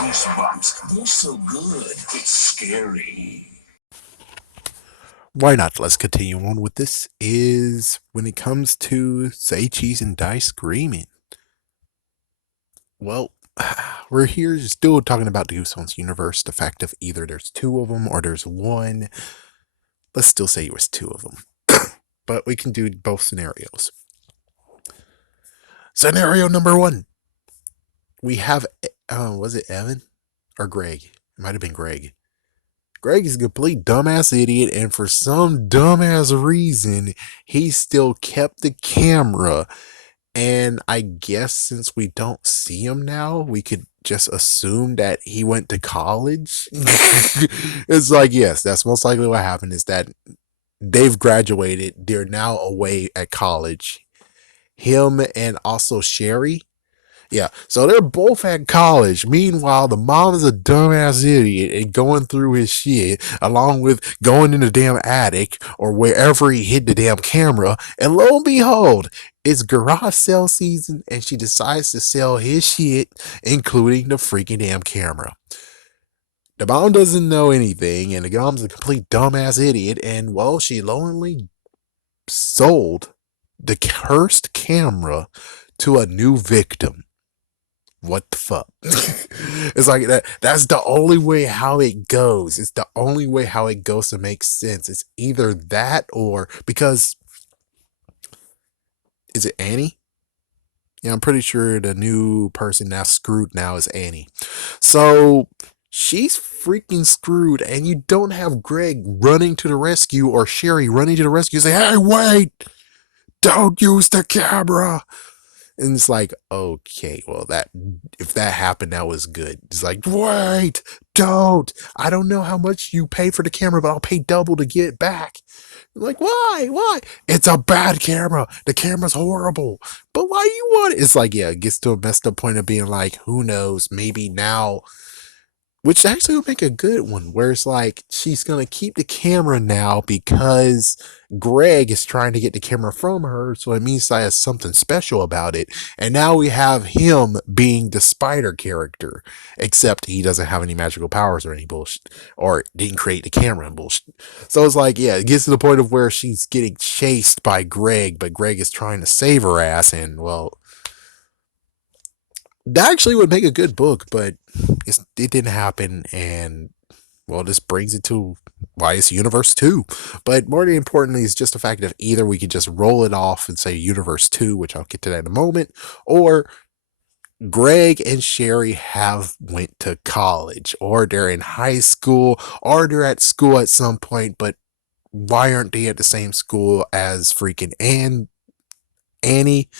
Goosebumps. They're so good, it's scary. Why not? Let's continue on with this. Is when it comes to say cheese and die screaming. Well, we're here still talking about the Goosebumps universe. The fact of either there's two of them or there's one. Let's still say it was two of them, but we can do both scenarios. Scenario number one: we have, was it Evan or Greg? It might have been Greg. Greg is a complete dumbass idiot, and for some dumbass reason, he still kept the camera. And I guess since we don't see him now, we could just assume that he went to college. It's like, yes, that's most likely what happened is that they've graduated. They're now away at college. Him and also Sherry. Yeah, so they're both at college. Meanwhile, the mom is a dumbass idiot and going through his shit, along with going in the damn attic or wherever he hid the damn camera. And lo and behold, it's garage sale season, and she decides to sell his shit, including the freaking damn camera. The mom doesn't know anything, and the mom's a complete dumbass idiot. And well, she lonely sold the cursed camera to a new victim. What the fuck? It's like that's the only way how it goes. It's the only way how it goes to make sense. It's either that or because is it Annie? Yeah, I'm pretty sure the new person that's screwed now is Annie. So she's freaking screwed, and you don't have Greg running to the rescue or Sherry running to the rescue. Say, hey, wait! Don't use the camera. And it's like, okay, well, that if that happened, that was good. It's like, wait, don't. I don't know how much you paid for the camera, but I'll pay double to get it back. Like, why? Why? It's a bad camera. The camera's horrible. But why do you want it? It's like, yeah, it gets to a messed up point of being like, who knows? Maybe now, which actually would make a good one, where it's like she's gonna keep the camera now because Greg is trying to get the camera from her, so it means that has something special about it. And now we have him being the spider character, except he doesn't have any magical powers or any bullshit, or didn't create the camera and bullshit. So it's like, yeah, it gets to the point of where she's getting chased by Greg, but Greg is trying to save her ass, and well, that actually would make a good book, but it didn't happen. And well, this brings it to why it's Universe 2. But more importantly, is just the fact that either we could just roll it off and say Universe 2, which I'll get to that in a moment, or Greg and Sherry have went to college, or they're in high school, or they're at school at some point, but why aren't they at the same school as freaking Annie?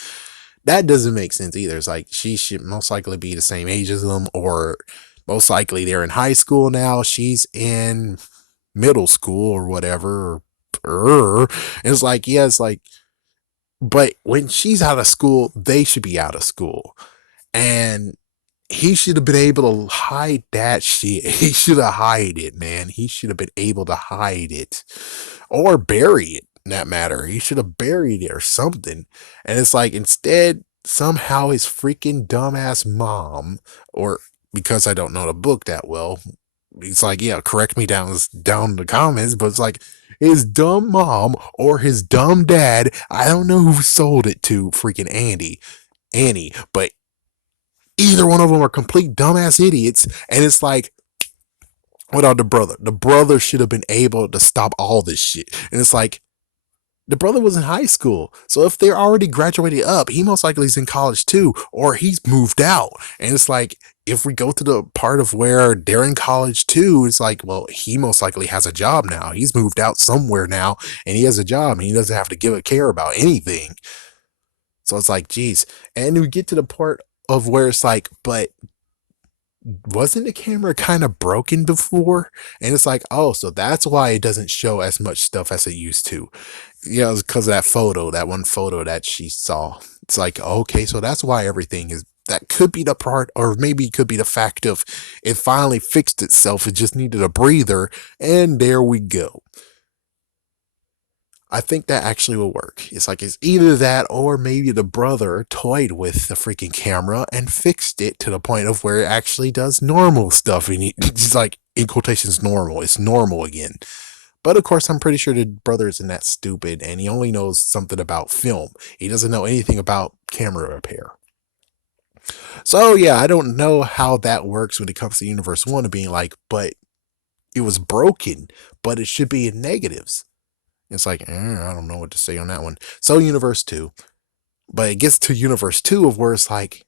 That doesn't make sense either. It's like she should most likely be the same age as them, or most likely they're in high school now. She's in middle school or whatever. It's like, yeah, it's like, but when she's out of school, they should be out of school. And he should have been able to hide that shit. He should have hide it, man. He should have been able to hide it or bury it. In that matter, he should have buried it or something. And it's like instead, somehow his freaking dumbass mom, or because I don't know the book that well, it's like, yeah, correct me down in the comments, but it's like his dumb mom or his dumb dad. I don't know who sold it to freaking Annie, but either one of them are complete dumbass idiots. And it's like, what about the brother? The brother should have been able to stop all this shit. And it's like, the brother was in high school. So if they're already graduated up, he most likely is in college too, or he's moved out. And it's like, if we go to the part of where they're in college too, it's like, well, he most likely has a job now. He's moved out somewhere now and he has a job and he doesn't have to give a care about anything. So it's like, geez. And we get to the part of where it's like, but wasn't the camera kind of broken before? And it's like, oh, so that's why it doesn't show as much stuff as it used to. You know, because of that photo, that one photo that she saw. It's like, okay, so that's why everything is. That could be the part, or maybe it could be the fact of it finally fixed itself. It just needed a breather, and there we go. I think that actually will work. It's like it's either that or maybe the brother toyed with the freaking camera and fixed it to the point of where it actually does normal stuff. And it's like, in quotations, normal. It's normal again. But of course, I'm pretty sure the brother isn't that stupid and he only knows something about film. He doesn't know anything about camera repair. So yeah, I don't know how that works when it comes to Universe 1 of being like, but it was broken, but it should be in negatives. It's like, I don't know what to say on that one. So Universe 2. But it gets to Universe 2 of where it's like,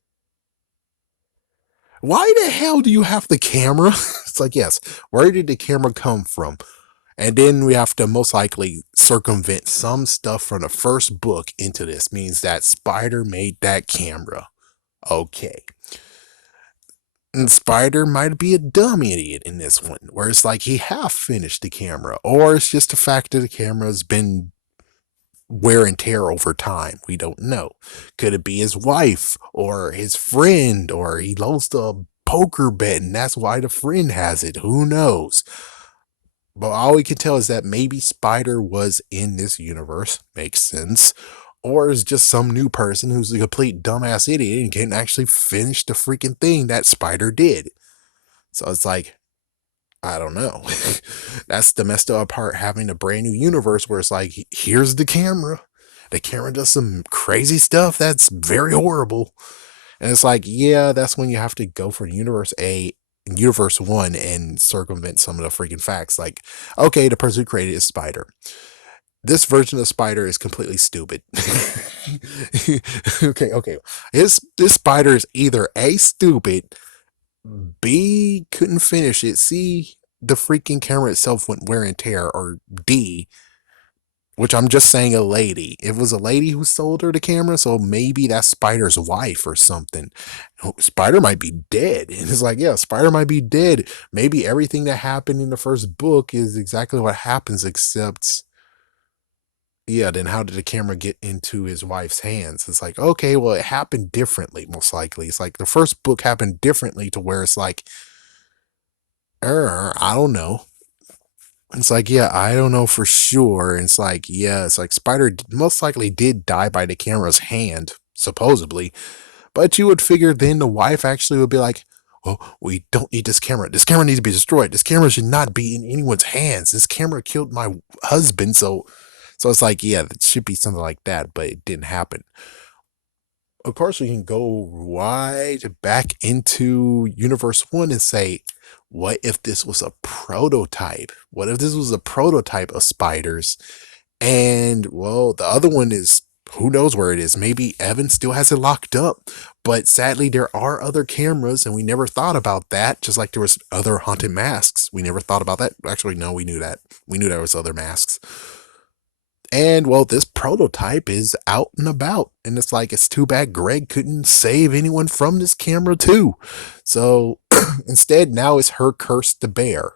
why the hell do you have the camera? It's like, yes, where did the camera come from? And then we have to most likely circumvent some stuff from the first book into this. Means that Spider made that camera. Okay. And Spider might be a dumb idiot in this one, where it's like he half finished the camera, or it's just the fact that the camera's been wear and tear over time. We don't know. Could it be his wife or his friend, or he lost a poker bet and that's why the friend has it? Who knows? But all we can tell is that maybe Spider was in this universe. Makes sense. Or is just some new person who's a complete dumbass idiot and can't actually finish the freaking thing that Spider did. So it's like, I don't know. That's the messed up part, having a brand new universe where it's like, here's the camera. The camera does some crazy stuff that's very horrible. And it's like, yeah, that's when you have to go for Universe A, Universe 1 and circumvent some of the freaking facts. Like, okay, the person who created is Spider. This version of Spider is completely stupid. Okay. This Spider is either A, stupid, B, couldn't finish it, C, the freaking camera itself went wear and tear, or D, which I'm just saying a lady. It was a lady who sold her the camera, so maybe that's Spider's wife or something. Spider might be dead. And it's like, yeah, Spider might be dead. Maybe everything that happened in the first book is exactly what happens, except, yeah, then how did the camera get into his wife's hands? It's like, okay, well, it happened differently, most likely. It's like the first book happened differently to where it's like, I don't know. It's like, yeah, I don't know for sure. And it's like, yeah, it's like Spider most likely did die by the camera's hand, supposedly. But you would figure then the wife actually would be like, oh, we don't need this camera. This camera needs to be destroyed. This camera should not be in anyone's hands. This camera killed my husband. So it's like, yeah, it should be something like that, but it didn't happen. Of course, we can go right back into Universe 1 and say, what if this was a prototype? What if this was a prototype of spiders? And, well, the other one is, who knows where it is? Maybe Evan still has it locked up. But sadly, there are other cameras, and we never thought about that. Just like there was other haunted masks. We never thought about that. Actually, no, we knew that. We knew there was other masks. And well, this prototype is out and about. And it's like, it's too bad Greg couldn't save anyone from this camera too. So instead, now it's her curse to bear.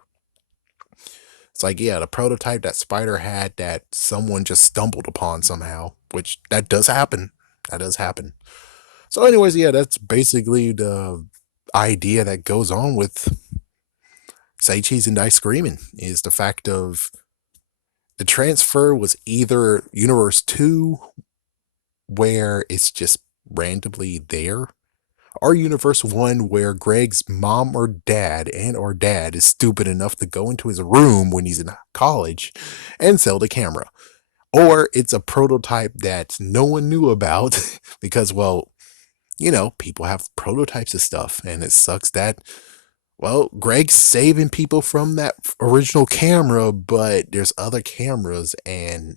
It's like, yeah, the prototype that Spider had that someone just stumbled upon somehow, which that does happen. That does happen. So, anyways, yeah, that's basically the idea that goes on with Say Cheese and Die Screaming, is the fact of the transfer was either Universe 2, where it's just randomly there, or Universe 1, where Greg's mom or dad is stupid enough to go into his room when he's in college and sell the camera. Or it's a prototype that no one knew about because, well, people have prototypes of stuff, and it sucks that, well, Greg's saving people from that original camera, but there's other cameras, and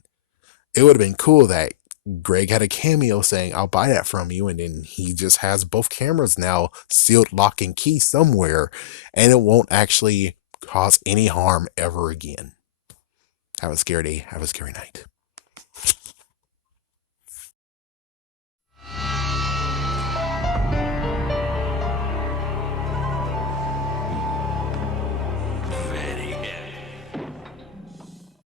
it would have been cool that Greg had a cameo saying, I'll buy that from you. And then he just has both cameras now sealed, lock, and key somewhere, and it won't actually cause any harm ever again. Have a scary day. Have a scary night.